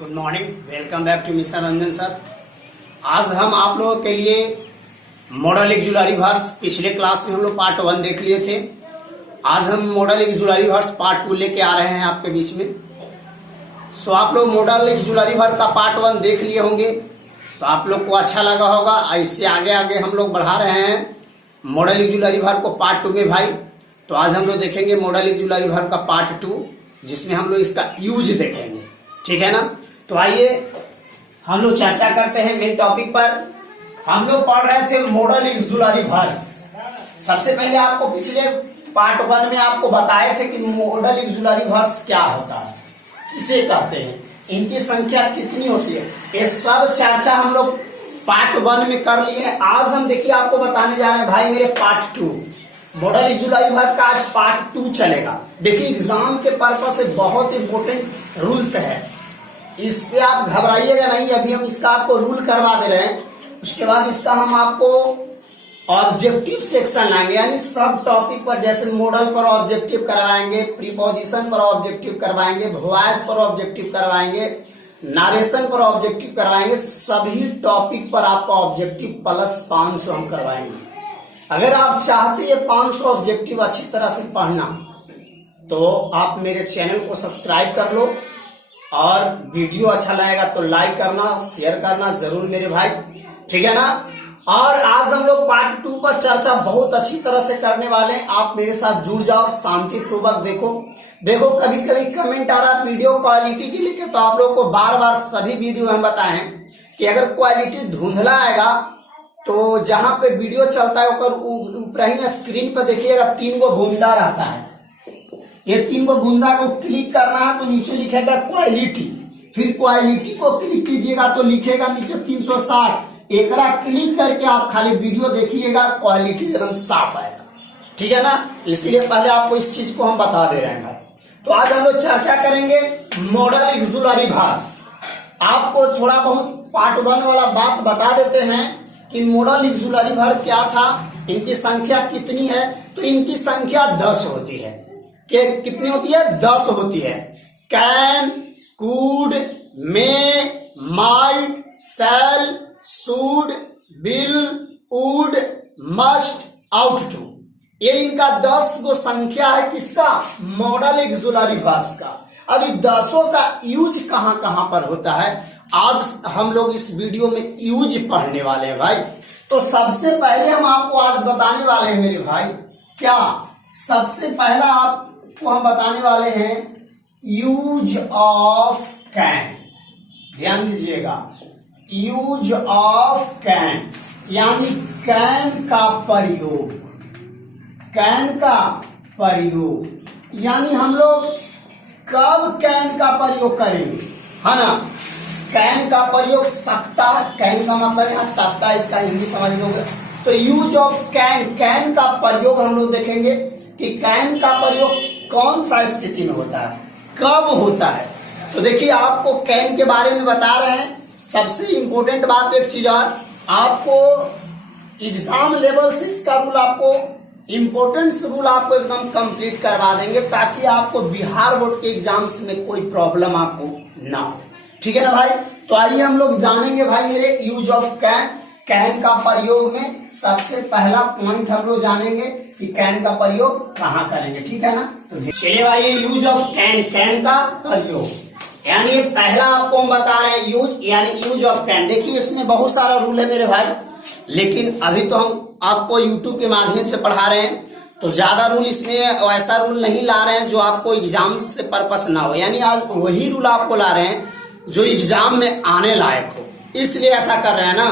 Good morning, welcome back to mister Ranjan sir. आज हम आप लोगों के लिए मॉडल एक्जुलरी वर्स पिछले क्लास में हम लोग पार्ट 1 देख लिए थे। आज हम मॉडल एक्जुलरी वर्स पार्ट 2 लेके आ रहे हैं आपके बीच में। सो आप लोग मॉडल एक्जुलरी वर्स का पार्ट 1 देख लिए होंगे तो आप लोग को अच्छा लगा होगा। इससे आगे आगे हम लोग बढ़ा रहे हैं मॉडल एक्जुलरी वर्स को पार्ट 2 में भाई। तो आज हम लोग देखेंगे मॉडल एक्जुलरी वर्स का पार्ट 2, जिसमें हम लोग इसका यूज देखेंगे, ठीक है ना। तो आइए हम लोग चर्चा करते हैं मेन टॉपिक पर। हम लोग पढ़ रहे थे मॉडल एक्जुलरी वर्ब्स। सबसे पहले आपको पिछले पार्ट 1 में आपको बताए थे कि मॉडल एक्जुलरी वर्ब्स क्या होता है, किसे कहते हैं, इनकी संख्या कितनी होती है, ये सब चर्चा हम लोग पार्ट 1 में कर लिए हैं। आज हम देखिए आपको बताने जा रहे हैं भाई मेरे पार्ट 2 मॉडल एक्जुलरी वर्ब का। आज पार्ट 2 चलेगा। देखिए एग्जाम के पर्पज से बहुत इंपोर्टेंट रूल्स है, इस पे आप घबराइएगा नहीं। अभी हम इसका आपको रूल करवा दे रहे हैं, उसके बाद इसका हम आपको ऑब्जेक्टिव सेक्शन लाएंगे, यानी सब टॉपिक पर, जैसे मॉडल पर ऑब्जेक्टिव करवाएंगे, प्रीपोजिशन पर ऑब्जेक्टिव करवाएंगे, वॉइस पर ऑब्जेक्टिव करवाएंगे, नारेशन पर ऑब्जेक्टिव करवाएंगे। सभी टॉपिक पर आपका ऑब्जेक्टिव प्लस 500 हम करवाएंगे। अगर आप चाहते हैं 500 ऑब्जेक्टिव अच्छी तरह से पढ़ना तो आप मेरे चैनल को सब्सक्राइब कर लो, और वीडियो अच्छा लगेगा तो लाइक करना, शेयर करना जरूर मेरे भाई, ठीक है ना। और आज हम लोग पार्ट 2 पर चर्चा बहुत अच्छी तरह से करने वाले हैं। आप मेरे साथ जुड़ जाओ, शांति पूर्वक देखो कभी कभी कमेंट आ रहा वीडियो क्वालिटी की लेके, तो आप लोगों को बार बार सभी वीडियो हम बताएं कि अगर क्वालिटी धुंधला आएगा तो जहां पे वीडियो चलता है ऊपर ही स्क्रीन पर देखिएगा 3 गो बूंदा रहता है। ये 3 गो बूंदा को क्लिक करना है तो नीचे लिखेगा क्वालिटी, फिर क्वालिटी को क्लिक कीजिएगा तो लिखेगा नीचे 360। एक क्लिक करके आप खाली वीडियो देखिएगा, क्वालिटी एकदम साफ आएगा, ठीक है ना। इसीलिए पहले आपको इस चीज को हम बता दे रहे हैं भाई। तो आज हम लोग चर्चा करेंगे मॉडल एक्जुलरी वर्ब्स। आपको थोड़ा बहुत पार्ट 1 वाला बात बता देते हैं कि मॉडल एक्जुलरी वर्ब क्या था, इनकी संख्या कितनी है। तो इनकी संख्या 10 होती है। कितनी होती है? 10 होती है। Can, could, may, might, shall, should, will, would, must, ought to, ये इनका 10 गो संख्या है। किसका? मॉडल एक्जुलरी वर्ब्स का। अभी 10 का यूज कहां कहां पर होता है, आज हम लोग इस वीडियो में यूज पढ़ने वाले हैं भाई। तो सबसे पहले हम आपको आज बताने वाले हैं मेरे भाई, क्या सबसे पहला आपको हम बताने वाले हैं यूज ऑफ कैन। ध्यान दीजिएगा, यूज ऑफ कैन यानी कैन का प्रयोग। कैन का प्रयोग यानी हम लोग कब कैन का प्रयोग करेंगे, है ना। कैन का प्रयोग सकता, कैन का मतलब यहाँ सकता, इसका हिंदी समझ लोगे। तो यूज ऑफ कैन, कैन का प्रयोग हम लोग देखेंगे कि कैन का प्रयोग कौन सा स्थिति में होता है, कब होता है। तो देखिए आपको कैन के बारे में बता रहे हैं। सबसे इंपॉर्टेंट बात एक चीज है, आपको एग्जाम लेवल से इसका रूल, आपको इंपोर्टेंस रूल आपको एकदम कंप्लीट करवा देंगे, ताकि आपको बिहार बोर्ड के एग्जाम्स में कोई प्रॉब्लम आपको ना हो, ठीक है ना भाई। तो आइए हम लोग जानेंगे भाई मेरे यूज ऑफ कैन। कैन का प्रयोग में सबसे पहला पॉइंट हम लोग जानेंगे कि कैन का प्रयोग कहाँ करेंगे, ठीक है ना। तो चलिए भाई, यूज ऑफ कैन, कैन का प्रयोग यानी पहला आपको हम बता रहे हैं यूज, यानी यूज ऑफ कैन। देखिए इसमें बहुत सारा रूल है मेरे भाई, लेकिन अभी तो हम आपको यूट्यूब के माध्यम से पढ़ा रहे हैं, तो ज्यादा रूल इसमें वैसा रूल नहीं ला रहे हैं जो आपको एग्जाम से पर्पस ना हो। यानी आज वही रूल आपको ला रहे हैं जो एग्जाम में आने लायक हो। इसलिए ऐसा कर रहे हैं ना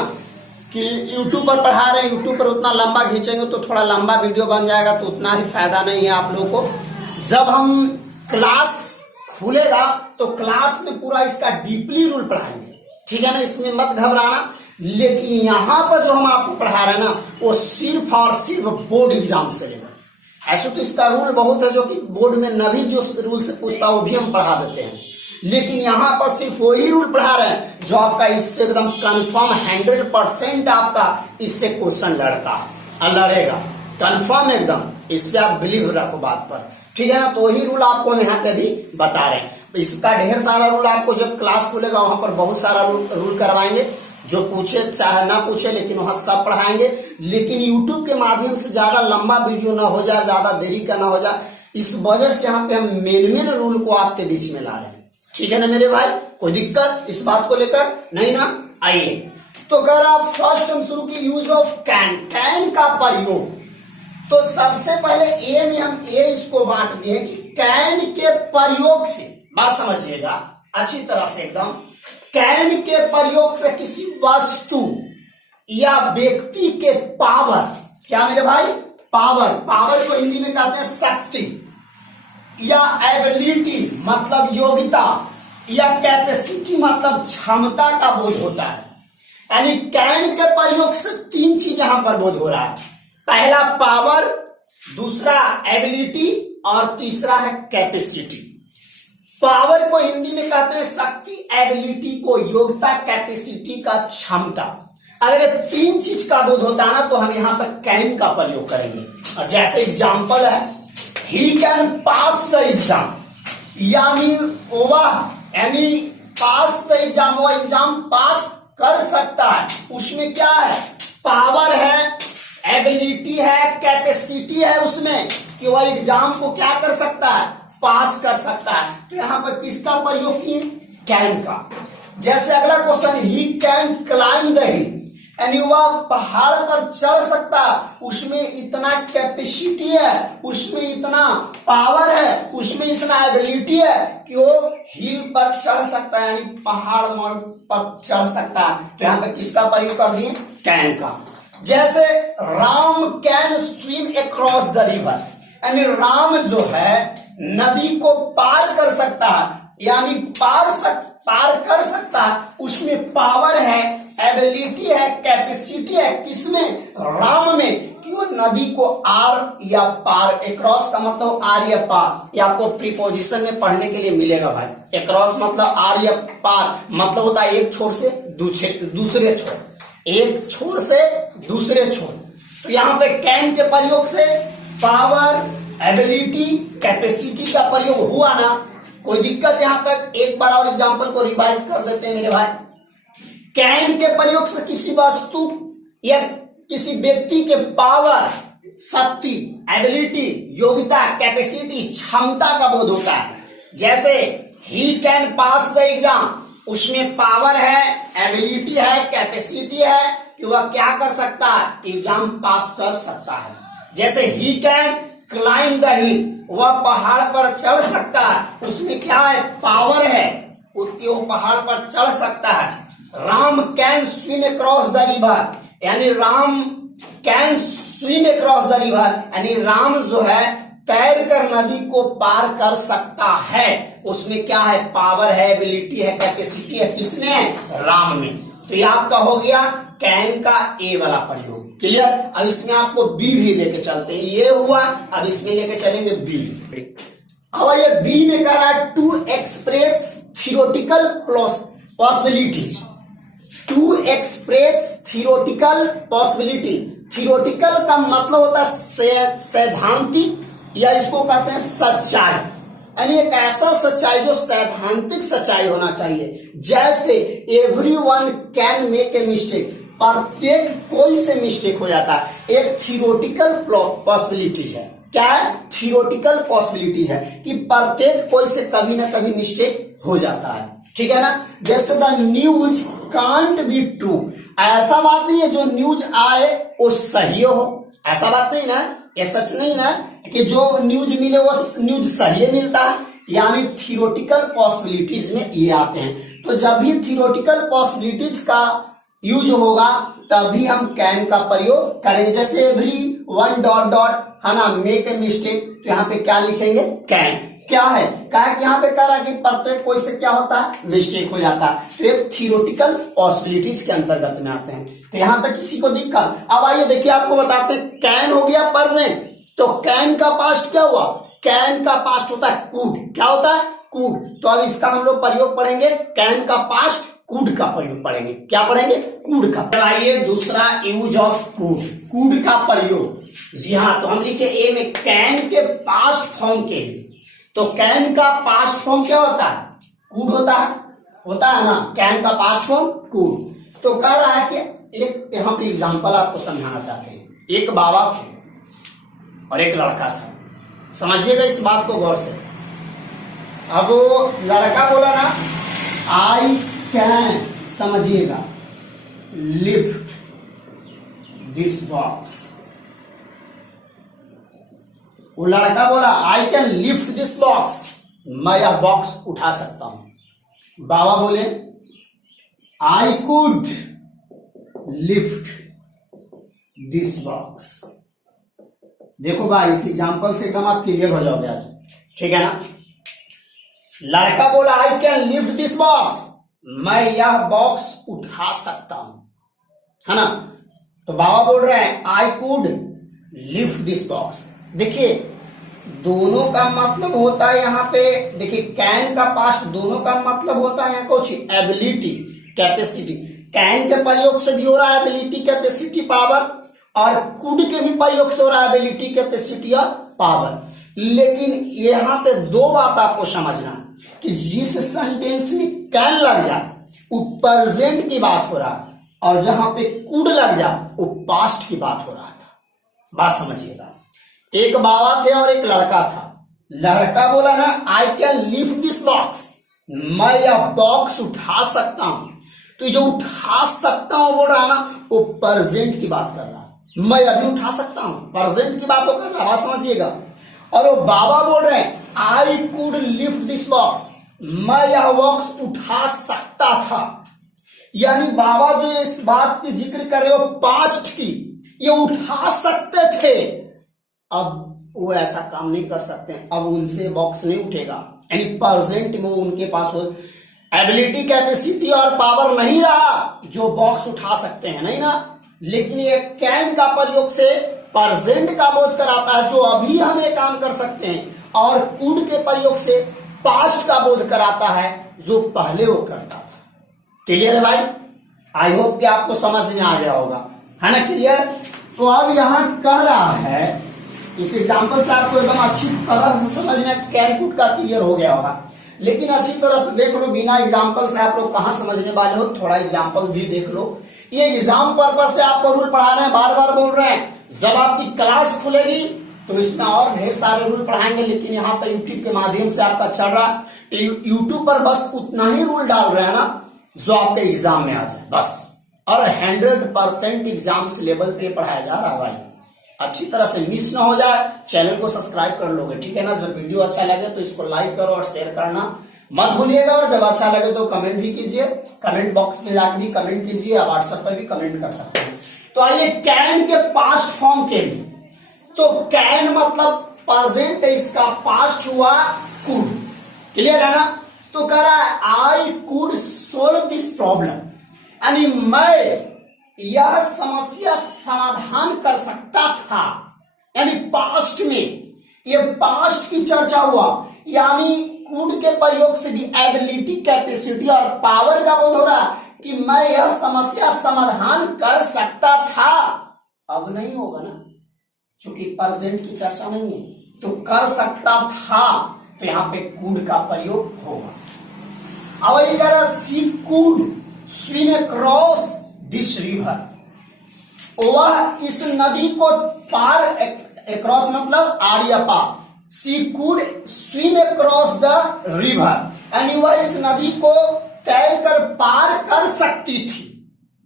कि यूट्यूब पर पढ़ा रहे हैं, यूट्यूब पर उतना लंबा खींचेंगे तो थोड़ा लंबा वीडियो बन जाएगा, तो उतना ही फायदा नहीं है आप लोगों को। जब हम क्लास खुलेगा तो क्लास में पूरा इसका डीपली रूल पढ़ाएंगे, ठीक है ना, इसमें मत घबराना। लेकिन यहाँ पर जो हम आपको पढ़ा रहे हैं ना, वो सिर्फ और सिर्फ बोर्ड एग्जाम से लेगा। ऐसे तो इसका रूल बहुत है जो कि बोर्ड में नभी जो रूल से पूछता है वो भी हम पढ़ा देते हैं, लेकिन यहाँ पर सिर्फ वही रूल पढ़ा रहे हैं जो आपका इससे एकदम कंफर्म 100% आपका इससे क्वेश्चन लड़ता है, लड़ेगा कंफर्म एकदम। इस पे आप बिलीव रखो बात पर, ठीक है ना। तो वही रूल आपको हम यहाँ पे भी बता रहे हैं। इसका ढेर सारा रूल आपको जब क्लास खुलेगा वहां पर बहुत सारा रूल करवाएंगे, जो पूछे चाहे ना पूछे, लेकिन वहां सब पढ़ाएंगे। लेकिन यूट्यूब के माध्यम से ज्यादा लंबा वीडियो ना हो जाए, ज्यादा देरी का ना हो जाए, इस वजह से यहाँ पे हम मेन रूल को आपके बीच में ला रहे हैं, ठीक है ना मेरे भाई। कोई दिक्कत इस बात को लेकर नहीं ना। आइए तो अगर आप फर्स्ट हम शुरू की यूज ऑफ कैन, कैन का प्रयोग। तो सबसे पहले ए में हम इसको बांट दिए कि कैन के प्रयोग से, बात समझिएगा अच्छी तरह से एकदम, कैन के प्रयोग से किसी वस्तु या व्यक्ति के पावर, क्या मेरे भाई, पावर, पावर को हिंदी में कहते हैं शक्ति, या एबिलिटी मतलब योग्यता, या कैपेसिटी मतलब क्षमता का बोध होता है। यानी कैन के प्रयोग से तीन चीज यहां पर बोध हो रहा है। पहला पावर, दूसरा एबिलिटी और तीसरा है कैपेसिटी। पावर को हिंदी में कहते हैं शक्ति, एबिलिटी को योग्यता, कैपेसिटी का क्षमता। अगर ये तीन चीज का बोध होता है ना तो हम यहां पर कैन का प्रयोग करेंगे। और जैसे एग्जांपल है, he can pass the exam, यानी पास द एग्जाम, वो एग्जाम पास कर सकता है। उसमें क्या है, पावर है, एबिलिटी है, कैपेसिटी है उसमें कि वह एग्जाम को क्या कर सकता है, पास कर सकता है। तो यहां पर किसका प्रयोग किए, कैन का। जैसे अगला question, he can climb the हिल, यानी वह पहाड़ पर चढ़ सकता, उसमें इतना कैपेसिटी है, उसमें इतना पावर है, उसमें इतना एबिलिटी है कि वो हिल पर चढ़ सकता है, यानी पहाड़ पर चढ़ सकता है। तो यहां पर किसका प्रयोग कर दिए, कैन का। जैसे Ram can swim across the river, यानी राम जो है नदी को पार कर सकता है, यानी पार कर सकता है, उसमें पावर है, एबिलिटी है, कैपेसिटी है, किसमें, राम में, कि वो नदी को आर या पार, अक्रॉस का मतलब आर या पार, ये आपको प्रीपोजिशन में पढ़ने के लिए मिलेगा भाई। अक्रॉस मतलब आर या पार, मतलब होता है एक छोर से दूसरे छोर, एक छोर से दूसरे छोर। तो यहां पे कैन के प्रयोग से पावर, एबिलिटी, कैपेसिटी का प्रयोग हुआ ना, कोई दिक्कत यहां तक। एक बार और एग्जांपल को रिवाइज कर देते हैं मेरे भाई। कैन के प्रयोग से किसी वस्तु या किसी व्यक्ति के पावर, शक्ति, एबिलिटी, योग्यता, कैपेसिटी, क्षमता का बोध होता है। जैसे he can pass the exam, उसमें पावर है, एबिलिटी है, कैपेसिटी है कि वह क्या कर सकता है, एग्जाम पास कर सकता है। जैसे ही कैन क्लाइंब द हिल, वह पहाड़ पर चढ़ सकता है, उसमें क्या है, पावर है, वो पहाड़ पर चढ़ सकता है। Ram can swim across the river, यानी Ram can swim across the river, यानी राम जो है तैर कर नदी को पार कर सकता है। उसमें क्या है, पावर है, एबिलिटी है, कैपेसिटी है, किसमें है, राम में। तो ये आपका हो गया कैन का ए वाला प्रयोग। क्लियर। अब इसमें आपको बी भी लेके चलते हैं, ये हुआ, अब इसमें लेके चलेंगे बी। अब ये बी में कह रहा है to express theoretical possibilities, to express theoretical possibility. Theoretical का मतलब होता है सैद्धांतिक, या इसको कहते हैं सच्चाई, यानी एक ऐसा सच्चाई जो सैद्धांतिक सच्चाई होना चाहिए। जैसे everyone can make a mistake, प्रत्येक कोई से मिस्टेक हो जाता है, एक थियोरेटिकल पॉसिबिलिटी है। क्या है, थियोरेटिकल पॉसिबिलिटी है कि प्रत्येक कोई से कभी ना कभी मिस्टेक हो जाता है, ठीक है ना। जैसे the news can't be true, ऐसा बात नहीं है जो न्यूज आए वो सही हो, ऐसा बात नहीं ना, ये सच नहीं ना कि जो न्यूज मिले वो न्यूज सही मिलता है। यानी थियोरेटिकल पॉसिबिलिटीज में ये आते हैं। तो जब भी थियोरेटिकल पॉसिबिलिटीज का यूज होगा तभी हम कैन का प्रयोग करेंगे। जैसे एवरी वन डॉट डॉट है ना, मेक ए मिस्टेक, तो यहाँ पे क्या लिखेंगे, कैन। क्या है, यहाँ पे कह रहा है कि प्रत्येक कोई से क्या होता है, मिस्टेक हो जाता है। तो एक थियोरेटिकल पॉसिबिलिटीज के अंतर्गत में आते हैं। तो यहां तक किसी को दिक्कत। अब आइए देखिए, आपको बताते हैं, कैन हो गया प्रेजेंट, तो कैन का पास्ट क्या हुआ, कैन का पास्ट होता है कुड। क्या होता है, कुड। तो अब इसका हम लोग प्रयोग पढ़ेंगे, कैन का पास्ट कुड का प्रयोग पढ़ेंगे। क्या पढ़ेंगे, कुड का। आइए दूसरा यूज ऑफ कुड, कुड का प्रयोग। जी हाँ, तो हम लिखे ए में कैन के पास्ट फॉर्म के लिए। तो कैन का पास्ट फॉर्म क्या होता है? कूड होता है ना। कैन का पास्ट फॉर्म कूड। तो कह रहा है कि एक यहाँ पे एग्जांपल आपको समझाना चाहते हैं। एक बाबा थे और एक लड़का था। समझिएगा इस बात को गौर से। अब वो लड़का बोला ना आई कैन, समझिएगा, लिफ्ट दिस बॉक्स। वो लड़का बोला I can lift this box, मैं यह बॉक्स उठा सकता हूं। बाबा बोले I could lift this box. देखो भाई, इस एग्जांपल से एकदम आप क्लियर हो जाओगे आज, ठीक है ना। लड़का बोला I can lift this box, मैं यह बॉक्स उठा सकता हूं, है ना। तो बाबा बोल रहे हैं I could lift this box. देखिए दोनों का मतलब होता है यहाँ पे, देखिए कैन का पास्ट दोनों का मतलब होता है यहाँ कुछ एबिलिटी, कैपेसिटी। कैन के प्रयोग से भी हो रहा है एबिलिटी, कैपेसिटी, पावर, और कुड के भी प्रयोग से हो रहा है एबिलिटी, कैपेसिटी और पावर। लेकिन यहाँ पे दो बात आपको समझना कि जिस सेंटेंस में कैन लग जाए वो प्रेजेंट की बात हो रहा है, और जहां पे कुड लग जाए वो पास्ट की बात हो रहा था। बात समझिएगा। एक बाबा थे और एक लड़का था। लड़का बोला ना I can lift this box, मैं यह बॉक्स उठा सकता हूं। तो जो उठा सकता हूं बोल रहा है ना, वो प्रेजेंट की बात कर रहा है। मैं अभी उठा सकता हूं, प्रेजेंट की बात कर रहा है। बात समझिएगा। और वो बाबा बोल रहे हैं I could lift this box, मैं यह बॉक्स उठा सकता था। यानी बाबा जो इस बात की जिक्र कर रहे हो पास्ट की, ये उठा सकते थे, अब वो ऐसा काम नहीं कर सकते। अब उनसे बॉक्स नहीं उठेगा, यानी प्रेजेंट में उनके पास एबिलिटी, कैपेसिटी और पावर नहीं रहा जो बॉक्स उठा सकते हैं, नहीं ना। लेकिन ये कैन का प्रयोग से प्रेजेंट का बोध कराता है, जो अभी हम ये काम कर सकते हैं, और कुड के प्रयोग से पास्ट का बोध कराता है, जो पहले वो करता था। क्लियर है भाई? आई होप कि आपको समझ में आ गया होगा, है ना। क्लियर? तो अब यहां कह रहा है, इस एग्जांपल से आपको एकदम अच्छी तरह से समझ में कैन कुड का क्लियर हो गया होगा। लेकिन अच्छी तरह से देख लो, बिना एग्जांपल से आप लोग कहां समझने वाले हो, थोड़ा एग्जांपल भी देख लो। ये एग्जाम पर्पज से आपको रूल पढ़ा रहे हैं, बार बार बोल रहे हैं। जब आपकी क्लास खुलेगी तो इसमें और ढेर सारे रूल पढ़ाएंगे, लेकिन यहाँ पर यूट्यूब के माध्यम से आपका चल रहा है, तो यूट्यूब पर बस उतना ही रूल डाल रहे हैं ना जो आपके एग्जाम में आ जाए बस। और 100% एग्जाम्स लेवल पे पढ़ाया जा रहा है भाई। अच्छी तरह से मिस ना हो जाए, चैनल को सब्सक्राइब कर लोगे, ठीक है ना। जब वीडियो अच्छा लगे तो इसको लाइक करो और शेयर करना मत भूलिएगा। और जब अच्छा लगे तो कमेंट भी कीजिए, कमेंट बॉक्स में जाकर भी कमेंट कीजिए, व्हाट्सएप पर भी कमेंट कर सकते हैं। तो आइए कैन के पास्ट फॉर्म के लिए। तो कैन मतलब प्रेजेंट है, इसका पास्ट हुआ कुड। क्लियर है ना। तो कह रहा है I could solve this problem, यानी मैं यह समस्या समाधान कर सकता था। यानी पास्ट में, ये पास्ट की चर्चा हुआ, यानी कुड के प्रयोग से भी एबिलिटी, कैपेसिटी और पावर का बोध हो रहा कि मैं यह समस्या समाधान कर सकता था। अब नहीं होगा ना, क्योंकि प्रेजेंट की चर्चा नहीं है। तो कर सकता था, तो यहां पे कुड का प्रयोग होगा। अब ये कह रहा she could swim across this river, वह इस नदी को पार, अक्रॉस मतलब आर्य पार। She could swim across the river, यानी वह इस नदी को तैरकर पार कर सकती थी,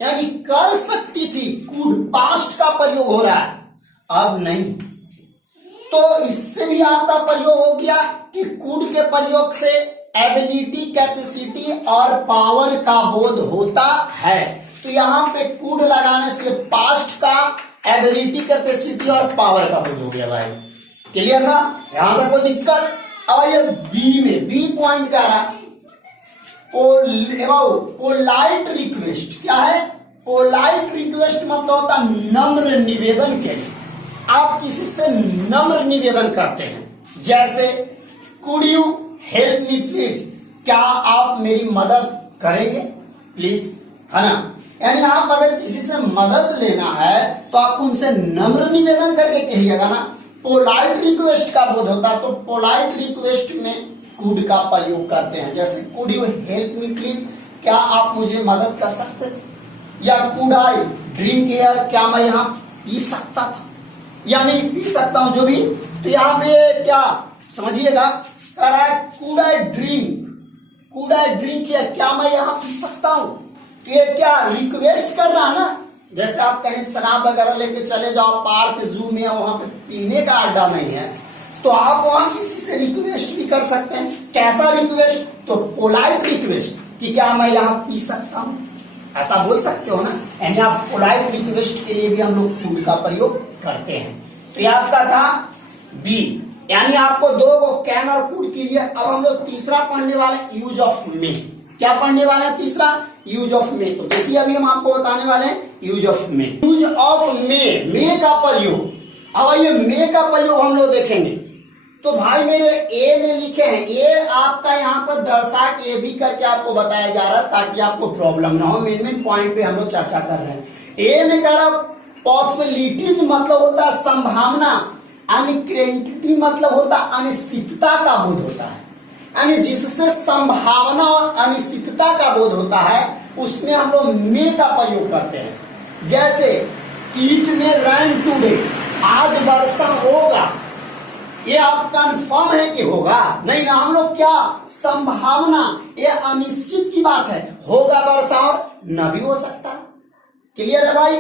यानी कर सकती थी। कुड पास्ट का प्रयोग हो रहा है, अब नहीं। तो इससे भी आपका प्रयोग हो गया कि कुड के प्रयोग से एबिलिटी, कैपेसिटी और पावर का बोध होता है। तो यहां पे कुड लगाने से पास्ट का एबिलिटी, कैपेसिटी और पावर का बोध हो गया भाई। क्लियर ना, यहां तक कोई दिक्कत? अब ये बी में, बी पॉइंट क्या रहा, पोलाइट रिक्वेस्ट। क्या है पोलाइट रिक्वेस्ट? मतलब होता नम्र निवेदन के लिए। आप किसी से नम्र निवेदन करते हैं, जैसे could you help me please, क्या आप मेरी मदद करेंगे प्लीज, है ना। यानी आप अगर किसी से मदद लेना है तो आप उनसे नम्र निवेदन करके कहिएगा ना। पोलाइट रिक्वेस्ट का बोध होता है तो पोलाइट रिक्वेस्ट में कुड का प्रयोग करते हैं। जैसे could you help me please, क्या आप मुझे मदद कर सकते थे, या कुड आई ड्रिंक हियर, क्या मैं यहाँ पी सकता था या नहीं पी सकता हूं, जो भी। तो यहाँ पे क्या समझिएगा, कह रहा है कुड आई ड्रिंक हियर, क्या मैं यहाँ पी सकता हूं। तो ये क्या रिक्वेस्ट कर रहा है ना। जैसे आप कहीं शराब वगैरह लेके चले जाओ पार्क जू में, वहां पे पीने का अड्डा नहीं है तो आप वहां किसी से रिक्वेस्ट भी कर सकते हैं। कैसा रिक्वेस्ट, तो पोलाइट रिक्वेस्ट कि क्या मैं यहाँ पी सकता हूँ, ऐसा बोल सकते हो ना। यानी आप पोलाइट रिक्वेस्ट के लिए भी हम लोग कुड का प्रयोग करते हैं। तो ये आपका था बी, यानी आपको दो वो कैन और कुड के लिए। अब हम लोग तीसरा पढ़ने वाले यूज ऑफ मे। क्या पढ़ने वाले हैं तीसरा, यूज ऑफ मे। तो देखिए अभी हम आपको बताने वाले हैं use of May. Use of May का प्रयोग। अब ये मे का प्रयोग हम लोग देखेंगे। तो भाई मेरे ए में लिखे हैं, ए आपका यहाँ पर दर्शा के ए भी करके आपको बताया जा रहा है ताकि आपको प्रॉब्लम ना हो। मेन पॉइंट पे हम लोग चर्चा कर रहे हैं। ए में कह रहा पॉसिबिलिटीज मतलब होता है संभावना, अनक्रेंटिटी मतलब होता है अनिश्चितता का बोध होता है। यानी जिससे संभावना और अनिश्चितता का बोध होता है उसमें हम लोग मे का प्रयोग करते हैं। जैसे इट में रैन टुडे, आज वर्षा होगा, ये आप कंफर्म है कि होगा नहीं ना। हम लोग क्या संभावना, ये अनिश्चित की बात है, होगा वर्षा और न भी हो सकता। क्लियर है भाई।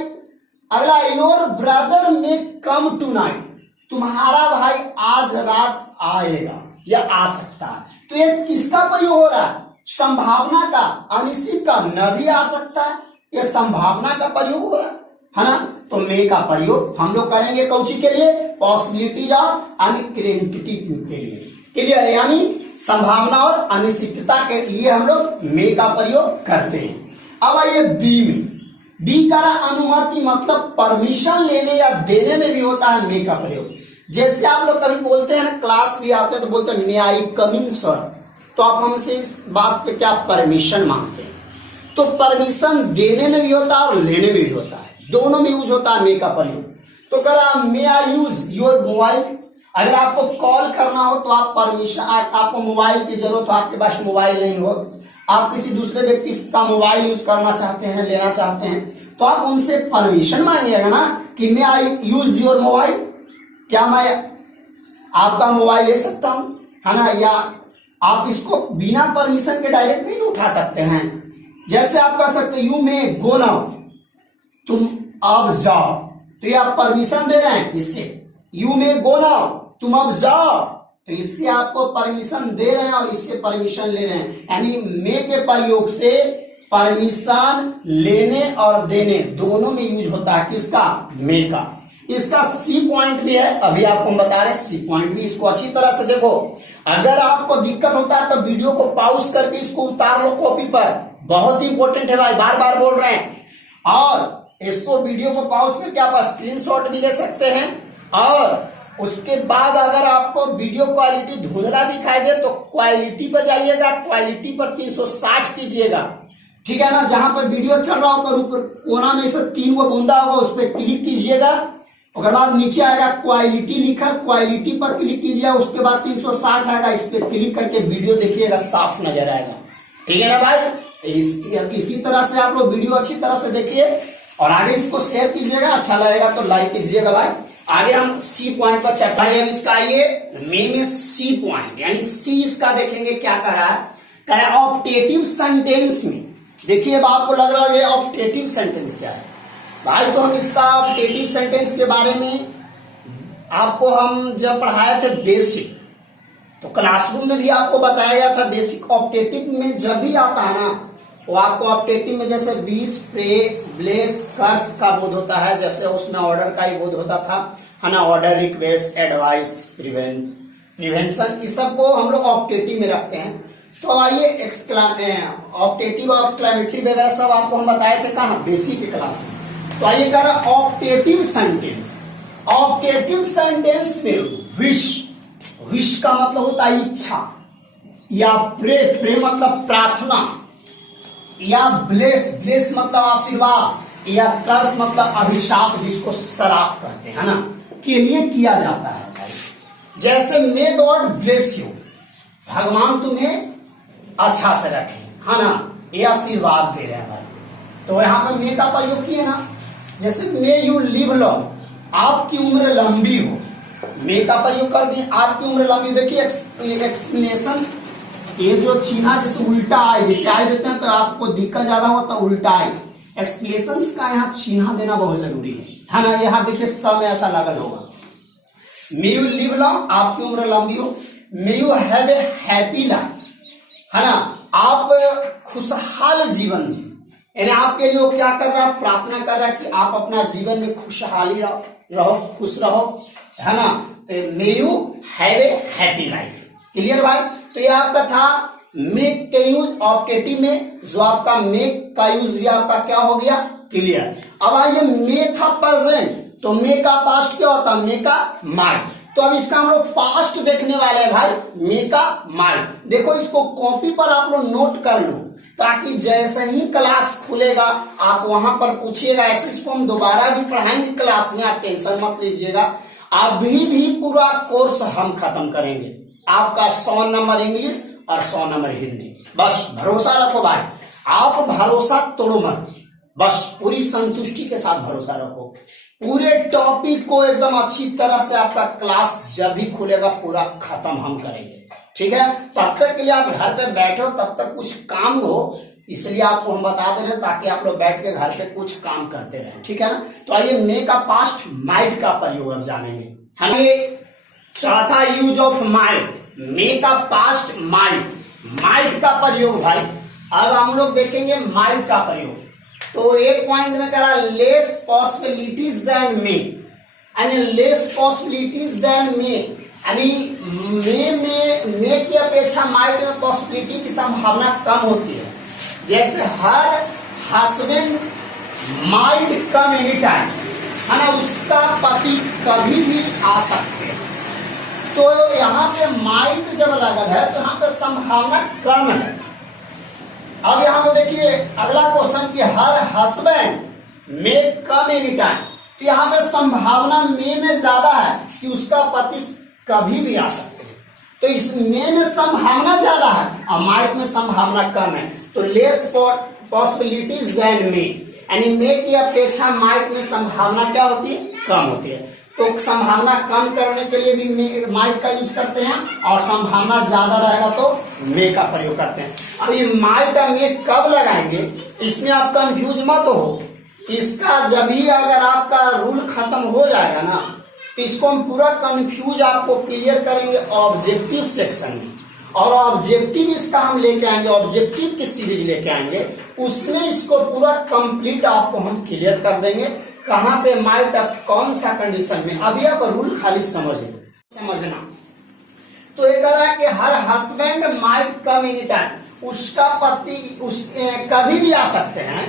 अगला, योर ब्रदर में कम टू नाइट, तुम्हारा भाई आज रात आएगा या आ सकता है। तो ये किसका प्रयोग हो रहा है, संभावना का, अनिश्चित का, न भी आ सकता है, ये संभावना का प्रयोग हो रहा है ना। तो मे का प्रयोग हम लोग करेंगे कौची के लिए, पॉसिबिलिटीज और अनक्रेंटिटी के लिए। क्लियर, यानी संभावना और अनिश्चितता के लिए हम लोग मे का प्रयोग करते हैं। अब आइए बी में। बी का अनुमति मतलब परमिशन लेने या देने में भी होता है मे का प्रयोग। जैसे आप लोग कभी बोलते हैं ना, क्लास भी आते हैं तो बोलते हैं मे आई कम इन सर, तो आप हमसे इस बात पे क्या परमिशन मांगते हैं। तो परमिशन देने में भी होता है और लेने में भी होता है, दोनों में यूज होता है मे का प्रयोग। तो करा मे आई यूज योर मोबाइल, अगर आपको कॉल करना हो तो आप परमिशन, आपको मोबाइल की जरूरत हो, आपके पास मोबाइल नहीं हो, आप किसी दूसरे व्यक्ति का मोबाइल यूज करना चाहते हैं, लेना चाहते हैं, तो आप उनसे परमिशन मांगिएगा ना कि मे आई यूज योर मोबाइल, क्या मैं आपका मोबाइल ले सकता हूं, है ना। या आप इसको बिना परमिशन के डायरेक्ट नहीं उठा सकते हैं। जैसे आप कह सकते यू मे गो नाउ, तुम अब जाओ, तो ये आप परमिशन दे रहे हैं इससे। यू मे गो नाउ, तुम अब जाओ, तो इससे आपको परमिशन दे रहे हैं और इससे परमिशन ले रहे हैं। यानी मे के प्रयोग से परमिशन लेने और देने दोनों में यूज होता है। किसका, मे का। इसका सी पॉइंट भी है, अभी आपको बता रहे हैं सी पॉइंट भी। इसको अच्छी तरह से देखो। अगर आपको दिक्कत होता है तो वीडियो को पॉज करके इसको उतार लो कॉपी पर, बहुत इंपॉर्टेंट है भाई, बार बार बोल रहे हैं। और इसको वीडियो को पॉज करके आप स्क्रीनशॉट भी ले सकते हैं। और उसके बाद अगर आपको वीडियो क्वालिटी धुंधला दिखाई दे तो क्वालिटी पर जाइएगा, क्वालिटी पर 360 कीजिएगा, ठीक है ना। जहां पर वीडियो चल रहा होगा ऊपर कोना में से 3 गो बूंदा होगा, उस पर क्लिक कीजिएगा। उसके बाद नीचे आएगा क्वालिटी लिखा, क्वालिटी पर क्लिक कीजिएगा। उसके बाद 360 आएगा, इस पर क्लिक करके वीडियो देखिएगा, साफ नजर आएगा, ठीक है ना भाई। इसी तरह से आप लोग वीडियो अच्छी तरह से देखिए और आगे इसको शेयर कीजिएगा। अच्छा लगेगा तो लाइक कीजिएगा भाई। आगे हम सी पॉइंट पर चर्चा है इसका। ये मे में सी पॉइंट यानी सी इसका देखेंगे क्या कर रहा है। ऑप्टेटिव सेंटेंस में देखिए, अब आपको लग रहा है ये ऑप्टेटिव सेंटेंस क्या है भाई। तो हम इसका ऑप्टेटिव सेंटेंस के बारे में आपको हम जब पढ़ाए थे बेसिक, तो क्लासरूम में भी आपको बताया गया था। बेसिक ऑप्टेटिव में जब भी आता है ना, वो आपको ऑप्टेटिव में जैसे बीस, प्रे, ब्लेस, कर्स का बोध होता है, जैसे उसमें ऑर्डर का ही बोध होता था, है ना। ऑर्डर, रिक्वेस्ट, एडवाइस, प्रिवेंशन, इस सब को हम लोग ऑप्टेटिव में रखते हैं। तो आइए ऑप्टेटिव और एक्सक्लेमेटरी वगैरह सब आपको हम बताए थे कहाँ, बेसिक की क्लास में। तो आइए कर ऑप्टेटिव सेंटेंस। ऑप्टेटिव सेंटेंस में विश का मतलब होता है इच्छा, या प्रे मतलब प्रार्थना, या ब्लेस, ब्लेस मतलब आशीर्वाद, या कर्स मतलब अभिशाप, जिसको शराप कहते हैं ना, के लिए किया जाता है भाई। जैसे मे गॉड ब्लेस यू, भगवान तुम्हें अच्छा से रखे, है ना, ये आशीर्वाद दे रहे हैं भाई। तो यहाँ पे मे का प्रयोग किए ना, जैसे मे यू लिव लॉन्ग, आपकी उम्र लंबी हो, मे का प्रयोग कर दिए, आपकी उम्र लंबी। देखिए एक्सप्लेनेशन, ये जो चिन्ह जैसे उल्टा आए, जैसे आए देते हैं तो आपको दिक्कत ज्यादा हो तो उल्टा आए। एक्सप्लेनेशन का यहाँ चिन्ह देना बहुत जरूरी है ना। यहाँ देखिए सब ऐसा लागल होगा, मे यू लिव लॉन्ग, आपकी उम्र लंबी हो, may you have a happy life, है ना, आप खुशहाल जीवन जी, यानी आपके लिए वो क्या कर रहा है, प्रार्थना कर रहा है कि आप अपना जीवन में खुशहाली रहो, खुश रहो, है ना। May you have a happy life. Clear भाई। तो ये आपका था मेक के यूज ऑप्टेटिव में, जो आपका मेक का यूज भी आपका क्या हो गया, क्लियर। अब आइए मे था प्रेजेंट, तो मे का पास्ट क्या होता है, मे का माइंड। तो अब इसका हम लोग पास्ट देखने वाले हैं भाई, मे का माइंड। देखो इसको कॉपी पर आप लोग नोट कर लो, ताकि जैसे ही क्लास खुलेगा आप वहां पर पूछिएगा। ऐसे इसको हम दोबारा भी पढ़ाएंगे क्लास में, आप टेंशन मत लीजिएगा। अभी भी पूरा कोर्स हम खत्म करेंगे, आपका 100 नंबर इंग्लिश और 100 नंबर हिंदी। बस भरोसा रखो भाई, आप भरोसा तोड़ो मत, बस पूरी संतुष्टि के साथ भरोसा रखो। पूरे टॉपिक को एकदम अच्छी तरह से आपका क्लास जब भी खुलेगा पूरा खत्म हम करेंगे, ठीक है। तब तक के लिए आप घर पे बैठो, तब तक कुछ काम हो, इसलिए आपको हम बता दे रहे हैं ताकि आप लोग बैठ के घर पे कुछ काम करते रहें, ठीक है ना। तो आइए मे का पास्ट माइट का प्रयोग अब जानेंगे, है ना। चौथा यूज ऑफ माइट, मे का पास्ट माइट, माइट का प्रयोग भाई। अब हम लोग देखेंगे माइट का प्रयोग। तो एक पॉइंट में करा लेस पॉसिबिलिटीज देन मे, यानी लेस पॉसिबिलिटीज देन मे, यानी मे की अपेक्षा माइट में पॉसिबिलिटी की संभावना कम होती है। जैसे her husband might come any time, है ना, उसका पति कभी भी आ सकते हैं। तो यहाँ पे माइट जब लगा है तो यहाँ पे संभावना कम है। अब यहाँ पे देखिए अगला क्वेश्चन कि हर हस्बैंड में कम एनी टाइम, तो यहाँ पे संभावना में ज्यादा है कि उसका पति कभी भी आ सकते हैं। तो इस में संभावना ज्यादा है और माइट में संभावना कम है। तो लेस पॉसिबिलिटीज देन मे, यानी मे की अपेक्षा माइट में संभावना क्या होती है, कम होती है। तो संभावना कम करने के लिए भी माइट का यूज करते हैं, और संभावना ज्यादा रहेगा तो मे का प्रयोग करते हैं। अब ये माइट और मे कब लगाएंगे, इसमें आप कंफ्यूज मत हो। इसका जब भी अगर आपका रूल खत्म हो जाएगा ना, तो इसको हम पूरा कंफ्यूज आपको क्लियर करेंगे ऑब्जेक्टिव सेक्शन में, और ऑब्जेक्टिव इसका हम लेके आएंगे, ऑब्जेक्टिव की सीरीज लेके आएंगे, उसमें इसको पूरा कंप्लीट आपको हम क्लियर कर देंगे कहां पे माइट कौन सा कंडीशन में। अभी आप रूल खाली समझना। तो ये कह रहा है कि her husband might come any time, उसका पति कभी भी आ सकते हैं,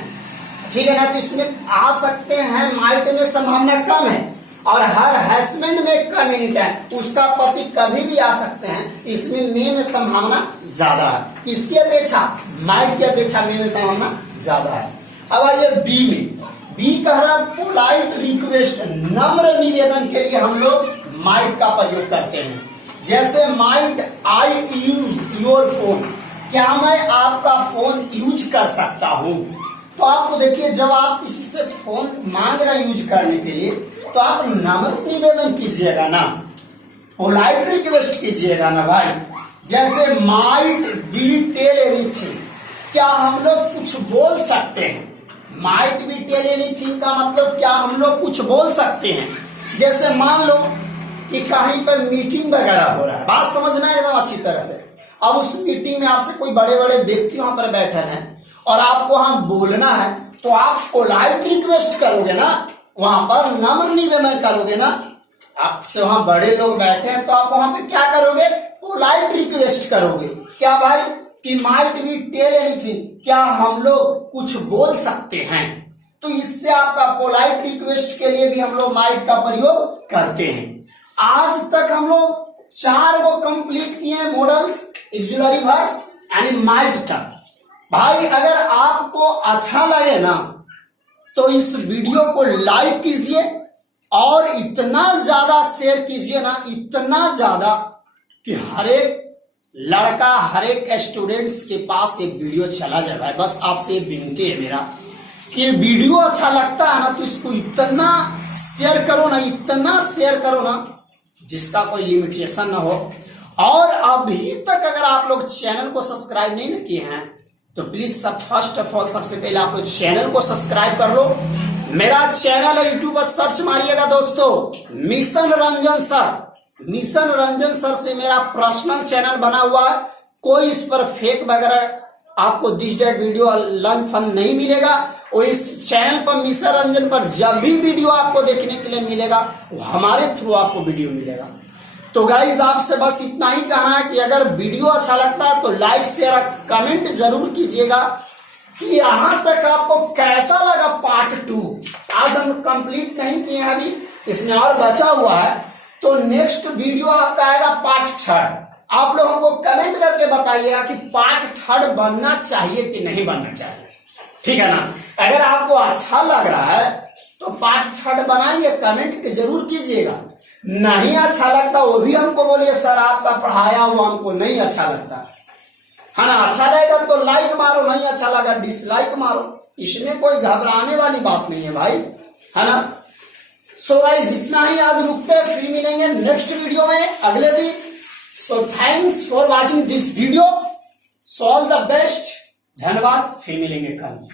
ठीक है ना। तो इसमें आ सकते हैं माइट में संभावना कम है, और हर हस्बैंड में कम एनी टाइम, उसका पति कभी भी आ सकते हैं, इसमें मे में संभावना ज्यादा है। इसकी अपेक्षा माइट की अपेक्षा मे में संभावना ज्यादा है। अब आइए बी में। बी कह रहा पोलाइट रिक्वेस्ट, नम्र निवेदन के लिए हम लोग माइट का प्रयोग करते हैं। जैसे might I use your phone, क्या मैं आपका फोन यूज कर सकता हूं। तो आपको देखिए जब आप किसी से फोन मांग रहे हैं यूज करने के लिए, तो आप नम्र निवेदन कीजिएगा ना, पोलाइट रिक्वेस्ट कीजिएगा ना भाई। जैसे माइट बी टेल एनीथिंग, क्या हम लोग कुछ बोल सकते हैं। माइट बी टेल एनीथिंग का मतलब क्या हम लोग कुछ बोल सकते हैं। जैसे मान लो कि कहीं पर मीटिंग वगैरह हो रहा है, बात समझना है एकदम अच्छी तरह से। अब उस मीटिंग में आपसे कोई बड़े बड़े व्यक्ति वहां पर बैठे हैं और आपको वहां बोलना है, तो आप पोलाइट रिक्वेस्ट करोगे ना, वहां पर नम्र निवेदन करोगे ना। आपसे वहां बड़े लोग बैठे हैं तो आप वहां पे क्या करोगे, पोलाइट रिक्वेस्ट करोगे। क्या भाई कि माइट बी टेल एनीथिंग, क्या हम लोग कुछ बोल सकते हैं। तो इससे आपका पोलाइट रिक्वेस्ट के लिए भी हम लोग माइट का प्रयोग करते हैं। आज तक हम लोग 4 को कंप्लीट किए हैं मॉडल्स, ऑक्सिलरी वर्ब्स यानी माइट तक। भाई अगर आपको अच्छा लगे ना तो इस वीडियो को लाइक कीजिए और इतना ज्यादा शेयर कीजिए ना, इतना ज्यादा कि हर एक लड़का, हर एक स्टूडेंट्स के पास ये वीडियो चला जाए। भाई बस आपसे विनती है मेरा कि वीडियो अच्छा लगता है ना तो इसको इतना शेयर करो ना, इतना शेयर करो ना जिसका कोई लिमिटेशन ना हो। और अभी तक अगर आप लोग चैनल को सब्सक्राइब नहीं ना किए हैं तो प्लीज सब फर्स्ट ऑफ ऑल सबसे पहले आप लोग चैनल को सब्सक्राइब कर लो। मेरा चैनल है, यूट्यूब पर सर्च मारिएगा दोस्तों, mission Ranjan sir. Mission Ranjan sir से मेरा पर्सनल चैनल बना हुआ है। कोई इस पर फेक वगैरह आपको दिस डेट वीडियो लंच फंड नहीं मिलेगा। और इस चैनल पर मिशन रंजन पर जब भी वीडियो आपको देखने के लिए मिलेगा वो हमारे थ्रू आपको वीडियो मिलेगा। तो गाइज आपसे बस इतना ही कहना है कि अगर वीडियो अच्छा लगता है तो लाइक शेयर कमेंट जरूर कीजिएगा कि यहां तक आपको कैसा लगा पार्ट 2। आज हम कंप्लीट नहीं किए हैं, अभी इसमें और बचा हुआ है। तो नेक्स्ट वीडियो आपका आएगा पार्ट 3। आप लोग हमको कमेंट करके बताइएगा कि पार्ट 3 बनना चाहिए कि नहीं बनना चाहिए, ठीक है ना। अगर आपको अच्छा लग रहा है तो पार्ट 3 बनाएंगे, कमेंट जरूर कीजिएगा। नहीं अच्छा लगता वो भी हमको बोलिए, सर आपका पढ़ाया हुआ हमको नहीं अच्छा लगता है ना। अच्छा रहेगा तो लाइक मारो, नहीं अच्छा लगा डिसलाइक मारो, इसमें कोई घबराने वाली बात नहीं है भाई, है ना। सो गाइस इतना ही आज रुकते हैं, फिर मिलेंगे नेक्स्ट वीडियो में अगले दिन। So thanks for watching this video, so all the best, धन्यवाद, फिर मिलेंगे कल।